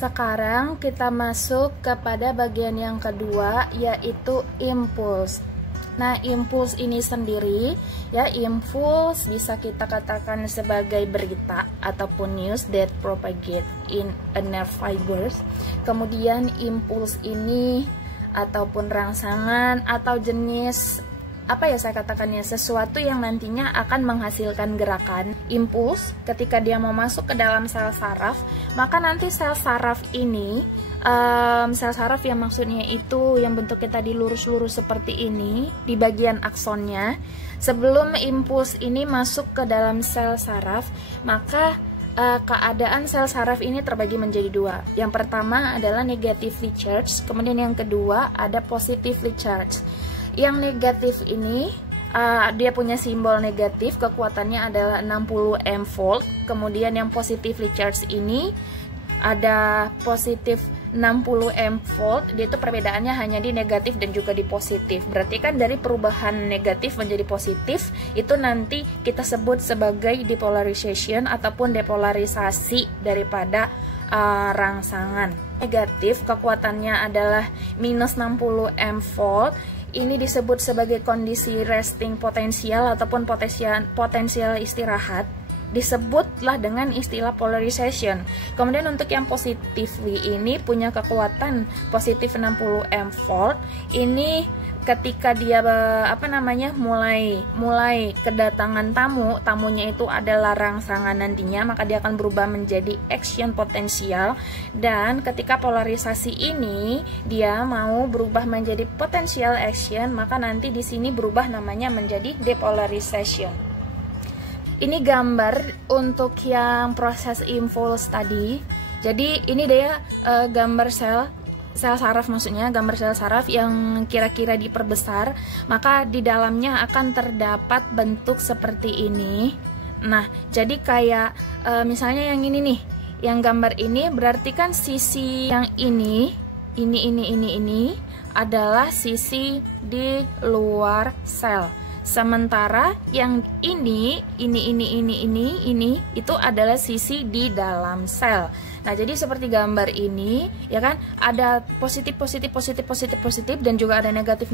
Sekarang kita masuk kepada bagian yang kedua, yaitu impuls. Nah, impuls ini sendiri, ya, impuls bisa kita katakan sebagai berita ataupun news that propagate in a nerve fibers. Kemudian impuls ini ataupun rangsangan atau jenis apa ya saya katakannya, sesuatu yang nantinya akan menghasilkan gerakan impuls ketika dia mau masuk ke dalam sel saraf. Maka nanti sel saraf ini, sel saraf yang maksudnya itu yang bentuknya tadi lurus-lurus seperti ini di bagian aksonnya, sebelum impuls ini masuk ke dalam sel saraf, maka keadaan sel saraf ini terbagi menjadi dua. Yang pertama adalah negatively charged, kemudian yang kedua ada positively charged. Yang negatif ini dia punya simbol negatif, kekuatannya adalah 60 M volt. Kemudian yang positively charged ini ada positif 60 M volt. Dia itu perbedaannya hanya di negatif dan juga di positif. Berarti kan dari perubahan negatif menjadi positif itu nanti kita sebut sebagai depolarization ataupun depolarisasi daripada rangsangan. Negatif kekuatannya adalah minus 60 M volt. Ini disebut sebagai kondisi resting potensial ataupun potensial istirahat. Disebutlah dengan istilah polarization. Kemudian untuk yang positively ini punya kekuatan positif 60 M volt. Ini ketika dia mulai kedatangan tamunya itu adalah rangsangan nantinya, maka dia akan berubah menjadi action potensial. Dan ketika polarisasi ini dia mau berubah menjadi potential action, maka nanti di sini berubah namanya menjadi depolarization. Ini gambar untuk yang proses impuls tadi. Jadi ini dia gambar sel saraf, maksudnya gambar sel saraf yang kira-kira diperbesar, maka di dalamnya akan terdapat bentuk seperti ini. Nah, jadi kayak misalnya yang ini nih, yang gambar ini berarti kan sisi yang ini adalah sisi di luar sel. Sementara yang ini itu adalah sisi di dalam sel. Nah, jadi seperti gambar ini, ya kan, ada positif dan juga ada negatif.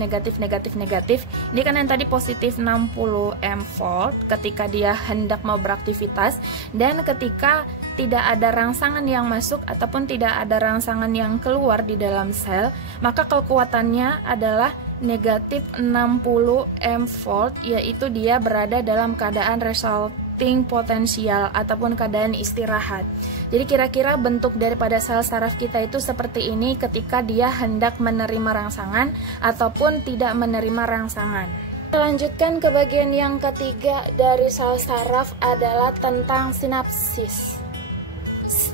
Ini kan yang tadi positif 60 M volt ketika dia hendak mau beraktivitas, dan ketika tidak ada rangsangan yang masuk ataupun tidak ada rangsangan yang keluar di dalam sel, maka kekuatannya adalah negatif 60 M volt, yaitu dia berada dalam keadaan resulting potensial ataupun keadaan istirahat. Jadi kira-kira bentuk daripada sel saraf kita itu seperti ini ketika dia hendak menerima rangsangan ataupun tidak menerima rangsangan. Kita lanjutkan ke bagian yang ketiga dari sel saraf adalah tentang sinapsis.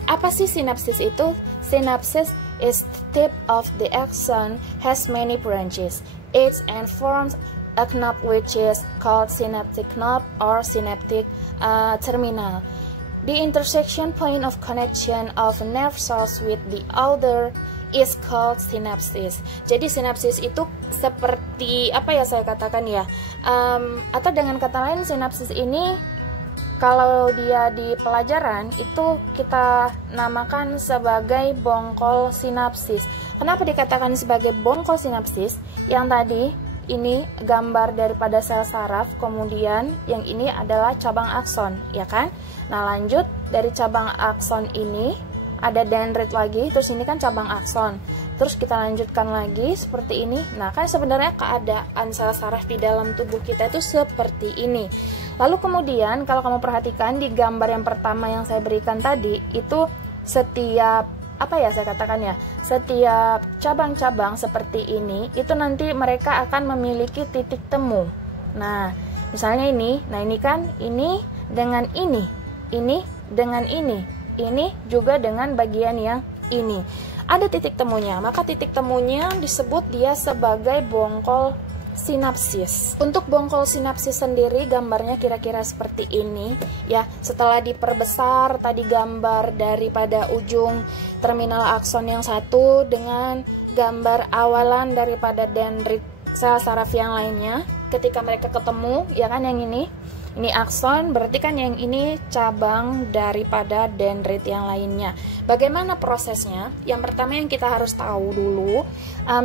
Apa sih sinapsis itu? Sinapsis is the tip of the axon, has many branches. It and forms a knob which is called synaptic knob or synaptic terminal. The intersection point of connection of nerve cells with the other is called synapsis. Jadi sinapsis itu seperti apa ya saya katakan ya, atau dengan kata lain sinapsis ini kalau dia di pelajaran itu kita namakan sebagai bongkol sinapsis. Kenapa dikatakan sebagai bongkol sinapsis? Yang tadi ini gambar daripada sel saraf, kemudian yang ini adalah cabang akson, ya kan? Nah, lanjut dari cabang akson ini ada dendrit lagi, terus ini kan cabang akson. Terus kita lanjutkan lagi seperti ini. Nah, kan sebenarnya keadaan sel saraf di dalam tubuh kita itu seperti ini. Lalu kemudian kalau kamu perhatikan di gambar yang pertama yang saya berikan tadi, itu setiap setiap cabang-cabang seperti ini itu nanti mereka akan memiliki titik temu. Nah, misalnya ini, nah ini kan ini dengan ini dengan ini juga dengan bagian yang ini. Ada titik temunya, maka titik temunya disebut dia sebagai bongkol sinapsis. Untuk bongkol sinapsis sendiri gambarnya kira-kira seperti ini ya. Setelah diperbesar tadi gambar daripada ujung terminal akson yang satu dengan gambar awalan daripada dendrit sel saraf yang lainnya, ketika mereka ketemu ya kan yang ini, Ini akson, berarti kan yang ini cabang daripada dendrit yang lainnya. Bagaimana prosesnya? Yang pertama yang kita harus tahu dulu,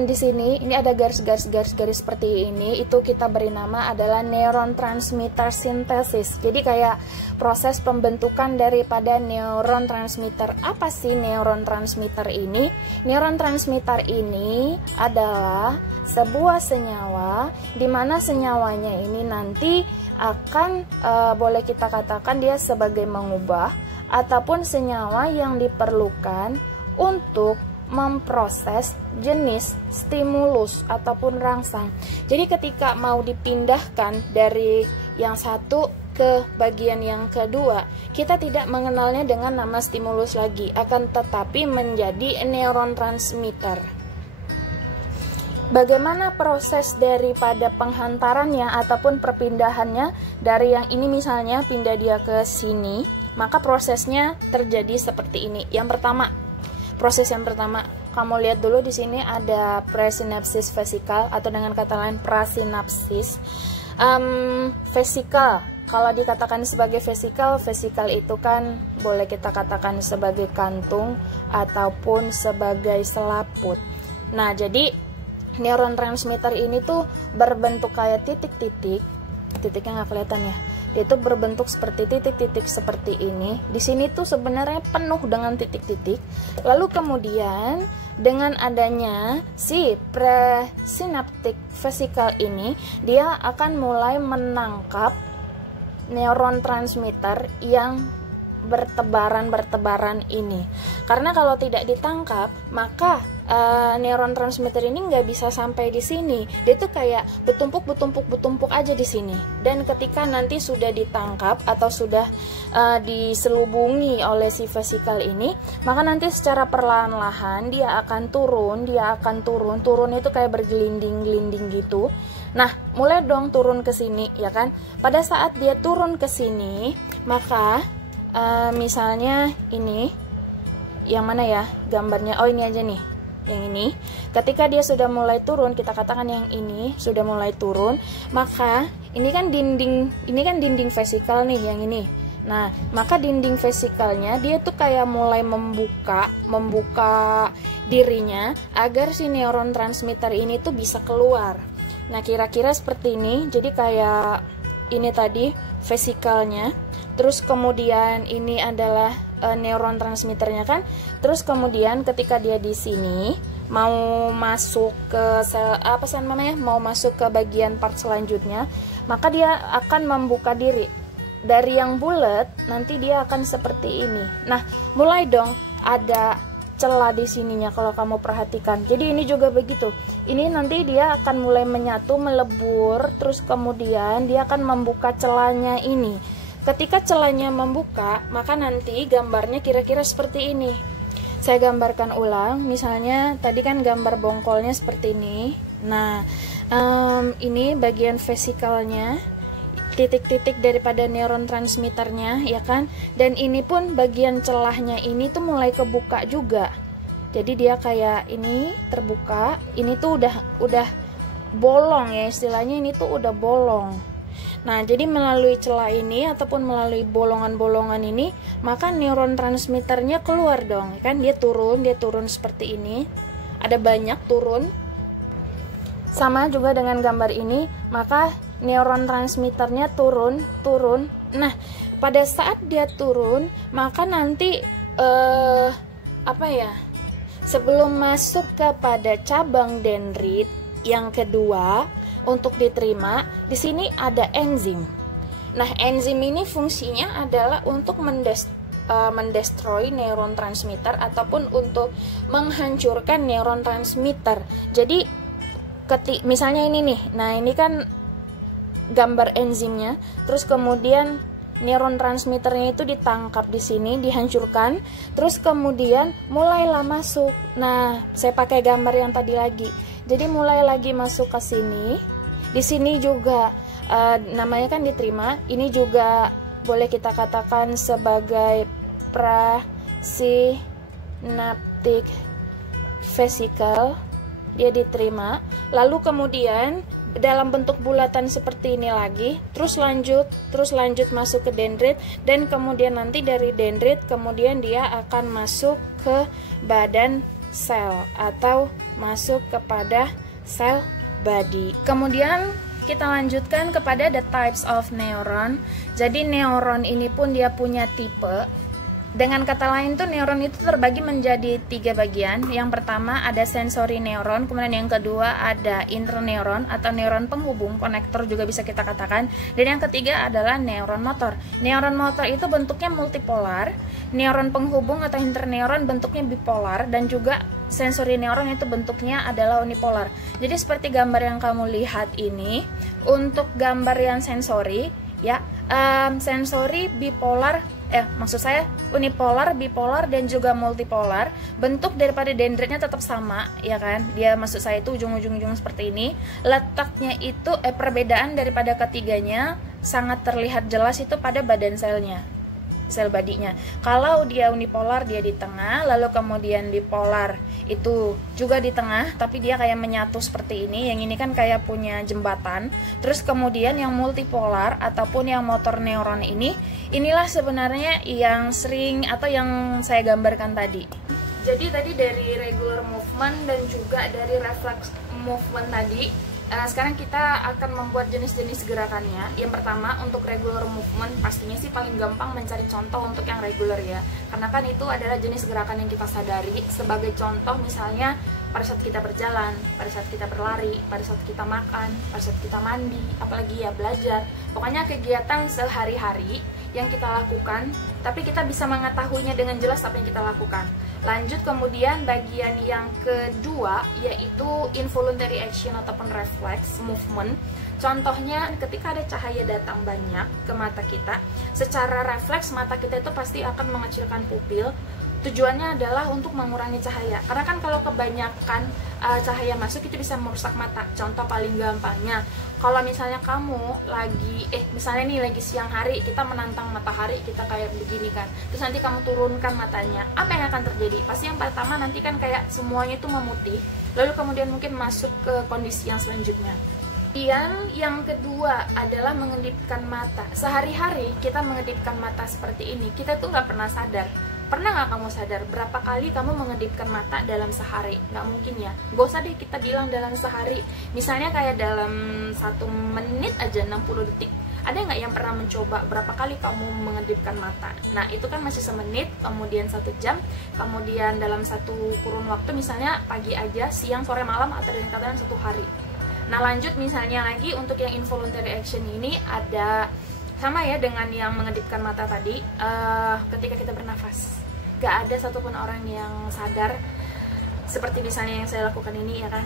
di sini ini ada garis-garis seperti ini, itu kita beri nama adalah neuron transmitter sintesis. Jadi kayak proses pembentukan daripada neuron transmitter. Apa sih neuron transmitter ini? Neuron transmitter ini adalah sebuah senyawa di mana senyawanya ini nanti akan boleh kita katakan dia sebagai mengubah ataupun senyawa yang diperlukan untuk memproses jenis stimulus ataupun rangsang. Jadi ketika mau dipindahkan dari yang satu ke bagian yang kedua, kita tidak mengenalnya dengan nama stimulus lagi, akan tetapi menjadi neuron transmitter. Bagaimana proses daripada penghantarannya ataupun perpindahannya dari yang ini, misalnya pindah dia ke sini, maka prosesnya terjadi seperti ini. Yang pertama, proses yang pertama, kamu lihat dulu di sini ada presinapsis vesikal atau dengan kata lain prasinapsis. Vesikal, kalau dikatakan sebagai vesikal itu kan boleh kita katakan sebagai kantung ataupun sebagai selaput. Nah, jadi neuron transmitter ini tuh berbentuk kayak titik-titik, titiknya nggak kelihatan ya. Dia itu berbentuk seperti titik-titik seperti ini. Di sini tuh sebenarnya penuh dengan titik-titik. Lalu kemudian dengan adanya si presynaptic vesicle ini, dia akan mulai menangkap neuron transmitter yang bertebaran ini. Karena kalau tidak ditangkap, maka neuron transmitter ini nggak bisa sampai di sini. Dia tuh kayak bertumpuk aja di sini. Dan ketika nanti sudah ditangkap atau sudah diselubungi oleh si vesicle ini, maka nanti secara perlahan-lahan dia akan turun, turun itu kayak bergelinding-gelinding gitu. Nah, mulai dong turun ke sini, ya kan? Pada saat dia turun ke sini, maka misalnya ini yang mana ya gambarnya? Oh, ini aja nih, yang ini. Ketika dia sudah mulai turun, kita katakan yang ini sudah mulai turun, maka ini kan dinding vesikal nih, yang ini. Nah, maka dinding vesikalnya dia tuh kayak mulai membuka dirinya agar si neuron transmitter ini tuh bisa keluar. Nah, kira-kira seperti ini. Jadi kayak ini tadi vesikalnya, terus kemudian ini adalah neuron transmitternya kan. Terus kemudian ketika dia di sini mau masuk ke mau masuk ke bagian part selanjutnya, maka dia akan membuka diri. Dari yang bulat nanti dia akan seperti ini. Nah, mulai dong ada celah di sininya kalau kamu perhatikan. Jadi ini juga begitu. Ini nanti dia akan mulai menyatu, melebur, terus kemudian dia akan membuka celahnya ini. Ketika celahnya membuka, maka nanti gambarnya kira-kira seperti ini. Saya gambarkan ulang. Misalnya tadi kan gambar bongkolnya seperti ini. Nah, ini bagian vesikalnya, titik-titik daripada neuron transmitternya, ya kan? Dan ini pun bagian celahnya ini tuh mulai kebuka juga. Jadi dia kayak ini terbuka, ini tuh udah bolong ya, istilahnya ini tuh udah bolong. Nah, jadi melalui celah ini ataupun melalui bolongan-bolongan ini, maka neuron transmitternya keluar dong, kan? Dia turun seperti ini. Ada banyak turun. Sama juga dengan gambar ini, maka neuron transmitternya turun. Nah, pada saat dia turun, maka nanti sebelum masuk kepada cabang dendrit yang kedua untuk diterima, di sini ada enzim. Nah, enzim ini fungsinya adalah untuk mendestroy neuron transmitter ataupun untuk menghancurkan neuron transmitter. Jadi misalnya ini nih, nah ini kan gambar enzimnya, terus kemudian neuron transmitternya itu ditangkap di sini, dihancurkan, terus kemudian mulailah masuk. Nah, saya pakai gambar yang tadi lagi. Jadi mulai lagi masuk ke sini. Di sini juga namanya kan diterima. Ini juga boleh kita katakan sebagai presynaptic vesicle. Dia diterima. Lalu kemudian dalam bentuk bulatan seperti ini lagi, terus lanjut masuk ke dendrit, dan kemudian nanti dari dendrit kemudian dia akan masuk ke badan sel atau masuk kepada sel body. Kemudian kita lanjutkan kepada the types of neuron. Jadi neuron ini pun dia punya tipe. Dengan kata lain tuh neuron itu terbagi menjadi 3 bagian. Yang pertama ada sensory neuron, kemudian yang kedua ada interneuron atau neuron penghubung, konektor juga bisa kita katakan. Dan yang ketiga adalah neuron motor. Neuron motor itu bentuknya multipolar, neuron penghubung atau interneuron bentuknya bipolar, dan juga sensory neuron itu bentuknya adalah unipolar. Jadi seperti gambar yang kamu lihat ini, untuk gambar yang sensory ya, sensory bipolar, maksud saya unipolar, bipolar, dan juga multipolar. Bentuk daripada dendritnya tetap sama, ya kan? Dia maksud saya itu ujung-ujung seperti ini. Letaknya itu perbedaan daripada ketiganya sangat terlihat jelas itu pada badan selnya, sel badinya. Kalau dia unipolar dia di tengah, lalu kemudian bipolar itu juga di tengah, tapi dia kayak menyatu seperti ini. Yang ini kan kayak punya jembatan. Terus kemudian yang multipolar ataupun yang motor neuron ini, inilah sebenarnya yang sering atau yang saya gambarkan tadi. Jadi tadi dari regular movement dan juga dari reflex movement tadi. Sekarang kita akan membuat jenis-jenis gerakannya. Yang pertama untuk regular movement, pastinya sih paling gampang mencari contoh untuk yang regular ya, karena kan itu adalah jenis gerakan yang kita sadari. Sebagai contoh misalnya pada saat kita berjalan, pada saat kita berlari, pada saat kita makan, pada saat kita mandi, apalagi ya belajar. Pokoknya kegiatan sehari-hari yang kita lakukan, tapi kita bisa mengetahuinya dengan jelas apa yang kita lakukan. Lanjut kemudian bagian yang kedua yaitu involuntary action ataupun reflex movement. Contohnya ketika ada cahaya datang banyak ke mata kita, secara refleks mata kita itu pasti akan mengecilkan pupil. Tujuannya adalah untuk mengurangi cahaya, karena kan kalau kebanyakan cahaya masuk itu bisa merusak mata. Contoh paling gampangnya, kalau misalnya kamu lagi misalnya nih lagi siang hari, kita menantang matahari, kita kayak begini kan, terus nanti kamu turunkan matanya, apa yang akan terjadi? Pasti yang pertama nanti kan kayak semuanya itu memutih, lalu kemudian mungkin masuk ke kondisi yang selanjutnya. Kemudian yang kedua adalah mengedipkan mata. Sehari-hari kita mengedipkan mata seperti ini, kita tuh nggak pernah sadar. Pernah nggak kamu sadar berapa kali kamu mengedipkan mata dalam sehari? Nggak mungkin ya. Gak usah deh kita bilang dalam sehari. Misalnya kayak dalam 1 menit aja 60 detik. Ada nggak yang pernah mencoba berapa kali kamu mengedipkan mata? Nah itu kan masih semenit, kemudian 1 jam, kemudian dalam satu kurun waktu misalnya pagi aja, siang, sore, malam, atau dikatakan 1 hari. Nah lanjut misalnya lagi untuk yang involuntary action ini ada sama ya dengan yang mengedipkan mata tadi. Ketika kita bernafas, gak ada satupun orang yang sadar seperti misalnya yang saya lakukan ini ya kan,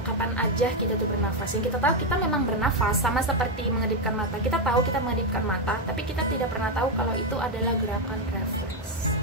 kapan aja kita tuh bernafas. Yang kita tahu kita memang bernafas, sama seperti mengedipkan mata. Kita tahu kita mengedipkan mata, tapi kita tidak pernah tahu kalau itu adalah gerakan refleks.